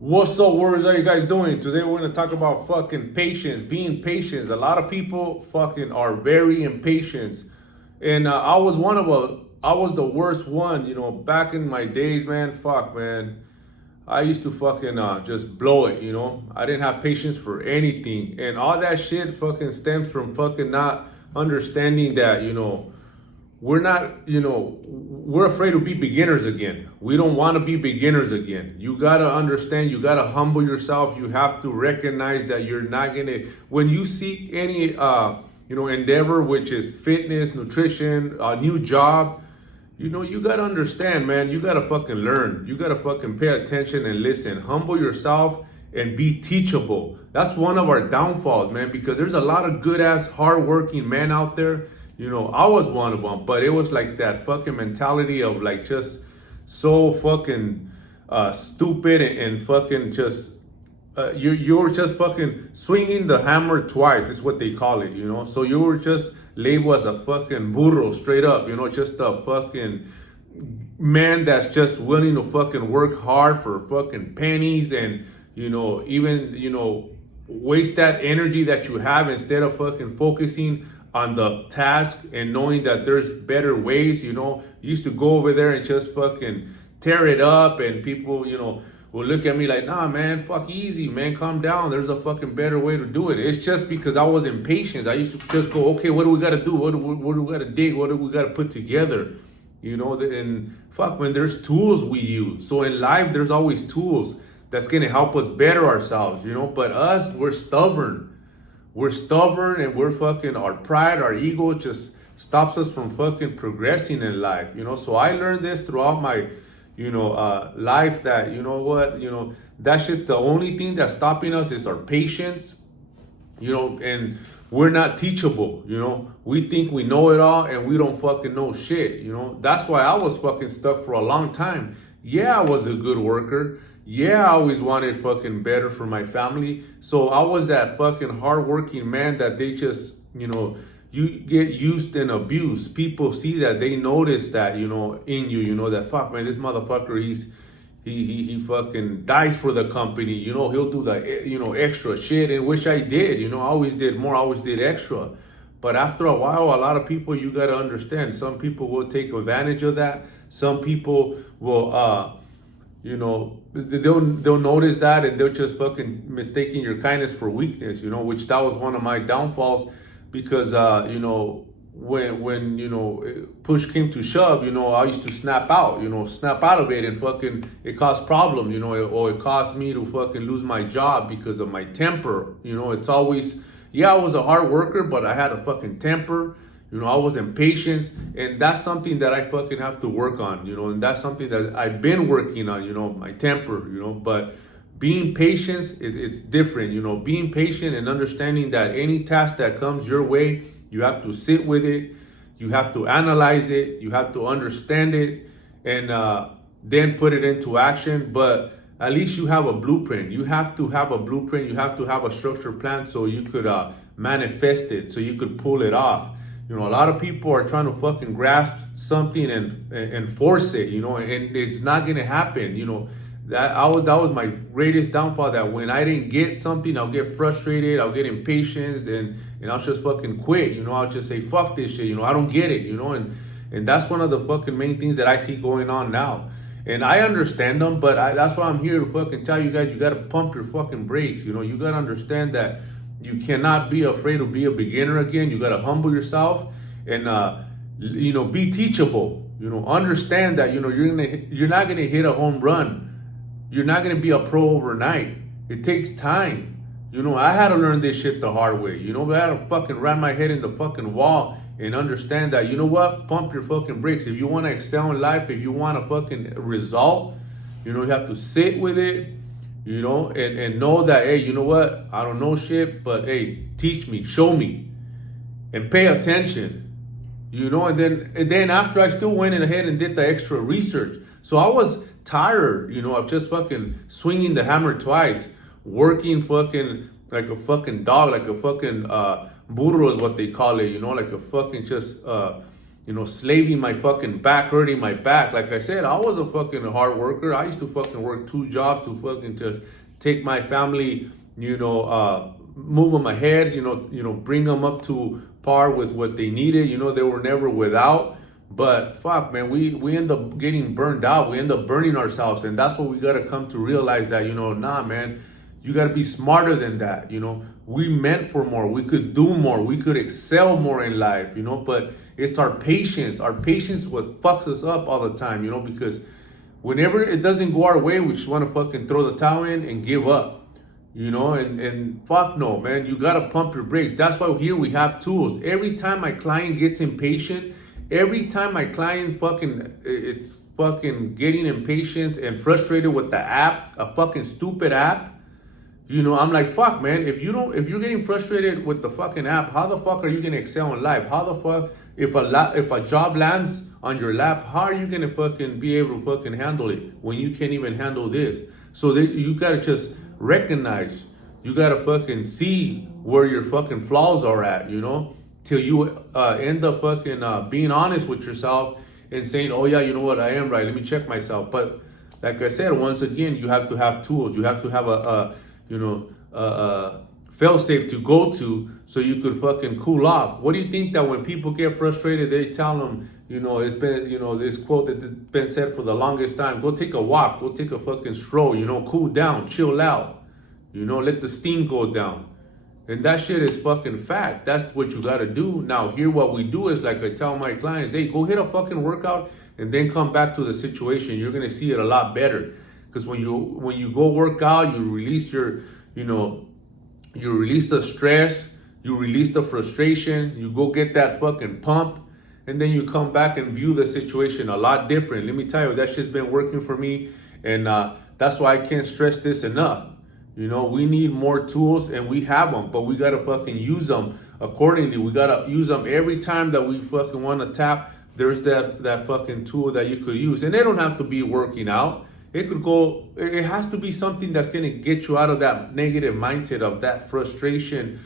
What's up, words? How you guys doing? Today we're gonna talk about fucking patience, being patient. A lot of people fucking are very impatient, and I was I was the worst one. Back in my days, man. Fuck, man. I used to fucking just blow it. I didn't have patience for anything, and all that shit fucking stems from fucking not understanding that we're not, we're afraid to be beginners again. We don't want to be beginners again. You got to understand, you got to humble yourself. You have to recognize that you're not going to, when you seek any, endeavor, which is fitness, nutrition, a new job, you got to understand, man, you got to fucking learn. You got to fucking pay attention and listen. Humble yourself and be teachable. That's one of our downfalls, man, because there's a lot of good ass, hardworking men out there. I was one of them, but it was like that fucking mentality of like just so fucking stupid and fucking just you were just fucking swinging the hammer twice is what they call it. So you were just labeled as a fucking burro straight up, just a fucking man that's just willing to fucking work hard for fucking pennies and even waste that energy that you have instead of fucking focusing on the task and knowing that there's better ways. You used to go over there and just fucking tear it up, and people will look at me like, nah, man, fuck, easy, man, calm down, there's a fucking better way to do it. It's just because I was impatient. I used to just go, okay, what do we got to do, what do we got to dig, what do we got to put together, and fuck, man, there's tools we use. So in life there's always tools that's gonna help us better ourselves, but us, we're stubborn, and we're fucking, our pride, our ego just stops us from fucking progressing in life. So I learned this throughout my life, that that shit, the only thing that's stopping us is our patience. And we're not teachable. We think we know it all, and we don't fucking know shit. That's why I was fucking stuck for a long time. Yeah, I was a good worker. Yeah, I always wanted fucking better for my family. So I was that fucking hardworking man that they just, you get used and abused. People see that, they notice that, in you, that fuck, man, this motherfucker, he fucking dies for the company. He'll do the, extra shit, and which I did. I always did more, I always did extra. But after a while, a lot of people, you got to understand, some people will take advantage of that. Some people will, they'll notice that, and they'll just fucking mistaking your kindness for weakness, which that was one of my downfalls, because when push came to shove, I used to snap out of it, and fucking it caused problems, or it caused me to fucking lose my job because of my temper. It's always, yeah, I was a hard worker, but I had a fucking temper. I was impatient, and that's something that I fucking have to work on, and that's something that I've been working on, my temper, but being patient it's different, being patient and understanding that any task that comes your way, you have to sit with it, you have to analyze it, you have to understand it, and then put it into action. But at least you have a blueprint. You have to have a blueprint, you have to have a structured plan, so you could manifest it, so you could pull it off. A lot of people are trying to fucking grasp something and force it, and it's not gonna happen. That was my greatest downfall. That when I didn't get something, I'll get frustrated, I'll get impatient, and I'll just fucking quit. I'll just say fuck this shit. I don't get it. And that's one of the fucking main things that I see going on now. And I understand them, but that's why I'm here to fucking tell you guys, you gotta pump your fucking brakes. You gotta understand that you cannot be afraid to be a beginner again. You got to humble yourself and, be teachable. Understand that, you're not going to hit a home run. You're not going to be a pro overnight. It takes time. I had to learn this shit the hard way. I had to fucking ram my head in the fucking wall and understand that, pump your fucking brakes. If you want to excel in life, if you want a fucking result, you have to sit with it. And know that, hey, I don't know shit, but hey, teach me, show me, and pay attention, and then after, I still went in ahead and did the extra research. So I was tired, of just fucking swinging the hammer twice, working fucking like a fucking dog, like a fucking burro is what they call it, like a fucking just slaving my fucking back, hurting my back. Like I said, I was a fucking hard worker. I used to fucking work 2 jobs to take my family, move them ahead, bring them up to par with what they needed. They were never without. But fuck, man, we end up getting burned out. We end up burning ourselves. And that's what we got to come to realize that, nah, man, you got to be smarter than that. We meant for more. We could do more. We could excel more in life, but it's our patience. Our patience what fucks us up all the time, because whenever it doesn't go our way, we just want to fucking throw the towel in and give up, and fuck no, man, you got to pump your brakes. That's why here we have tools. Every time my client gets impatient, every time my client it's fucking getting impatient and frustrated with the app, a fucking stupid app, I'm like, fuck, man, if you're getting frustrated with the fucking app, how the fuck are you gonna excel in life? How the fuck, if a job lands on your lap, how are you gonna fucking be able to fucking handle it when you can't even handle this? So you gotta just recognize, you gotta fucking see where your fucking flaws are at, till you end up fucking being honest with yourself and saying, oh yeah, you know what, I am right, let me check myself. But like I said, once again, you have to have tools. You have to have a fail safe to go to so you could fucking cool off. What do you think that when people get frustrated, they tell them, it's been, this quote that's been said for the longest time, go take a walk, go take a fucking stroll, cool down, chill out, let the steam go down. And that shit is fucking fact. That's what you gotta do. Now, here what we do is, like I tell my clients, hey, go hit a fucking workout and then come back to the situation. You're gonna see it a lot better. Because when you go work out, you release you release the stress, you release the frustration, you go get that fucking pump, and then you come back and view the situation a lot different. Let me tell you, that shit's been working for me, and that's why I can't stress this enough. We need more tools, and we have them, but we gotta fucking use them accordingly. We gotta use them every time that we fucking want to tap. There's that fucking tool that you could use, and they don't have to be working out. It has to be something that's going to get you out of that negative mindset, of that frustration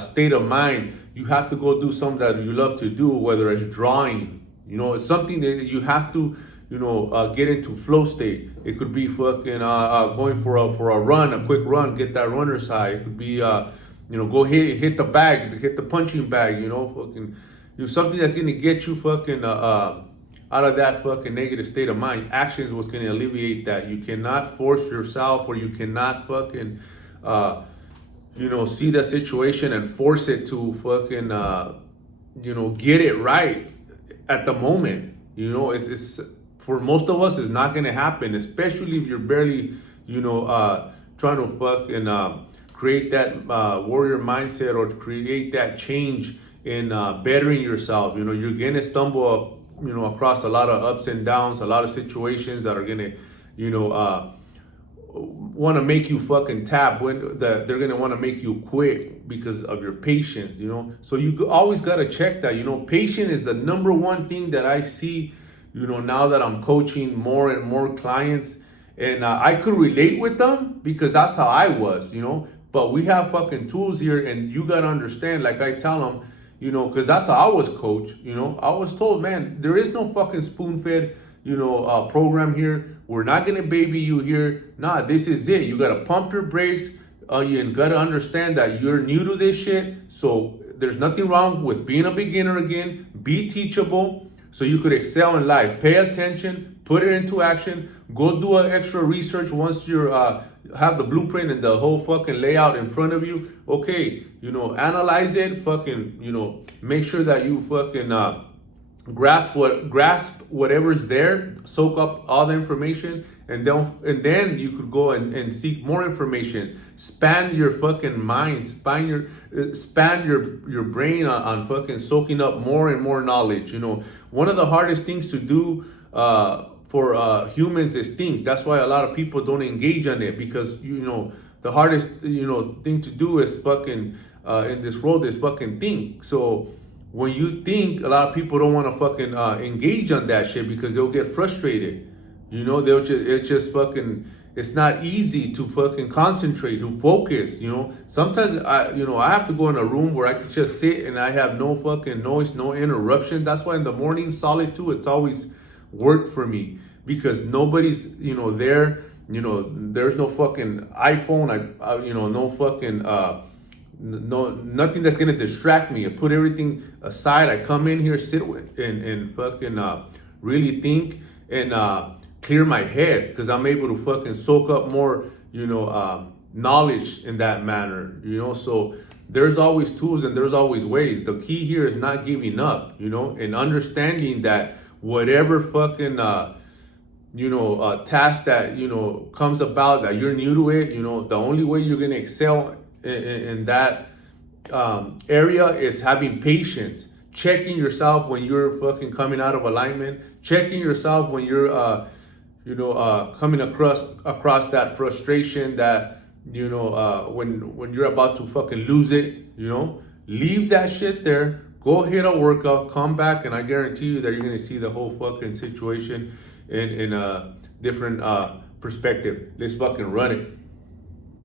state of mind. You have to go do something that you love to do, whether it's drawing, it's something that you have to, get into flow state. It could be fucking going for a run, a quick run, get that runner's high. It could be, go hit the bag, hit the punching bag, fucking, something that's going to get you fucking, out of that fucking negative state of mind. Action is what's going to alleviate that. You cannot force yourself, or you cannot fucking, see the situation and force it to fucking, get it right at the moment. It's for most of us, it's not going to happen, especially if you're barely, trying to fucking create that warrior mindset, or create that change in bettering yourself. You're going to stumble up, across a lot of ups and downs, a lot of situations that are gonna, want to make you fucking tap, they're gonna want to make you quit because of your patience, So you always gotta check that, Patience is the number one thing that I see, now that I'm coaching more and more clients, and I could relate with them because that's how I was, But we have fucking tools here, and you gotta understand, like I tell them, because that's how I was coached, I was told, man, there is no fucking spoon-fed, program here. We're not going to baby you here. Nah, this is it. You got to pump your brakes. You got to understand that you're new to this shit. So there's nothing wrong with being a beginner again. Be teachable so you could excel in life. Pay attention, put it into action. Go do an extra research once you're have the blueprint and the whole fucking layout in front of you. Okay, analyze it, fucking, make sure that you fucking grasp whatever's there, soak up all the information, and then you could go and seek more information. Span your fucking mind, span your brain on fucking soaking up more and more knowledge. One of the hardest things to do for humans is think. That's why a lot of people don't engage on it, because the hardest thing to do is fucking in this world is fucking think. So when you think, a lot of people don't want to fucking engage on that shit because they'll get frustrated. They'll just it's not easy to fucking concentrate, to focus, you know. Sometimes I have to go in a room where I can just sit and I have no fucking noise, no interruption. That's why in the morning solitude, it's always worked for me, because nobody's, there. There's no fucking iPhone. No fucking no, nothing that's gonna distract me. I put everything aside. I come in here, sit with, and fucking really think and clear my head, because I'm able to fucking soak up more, knowledge in that manner. So there's always tools and there's always ways. The key here is not giving up, and understanding that whatever fucking task that comes about, that you're new to it, the only way you're gonna excel in that area is having patience, checking yourself when you're fucking coming out of alignment, checking yourself when you're coming across that frustration, that when you're about to fucking lose it, leave that shit there, go hit a workout, come back, and I guarantee you that you're gonna see the whole fucking situation in a different perspective. Let's fucking run it.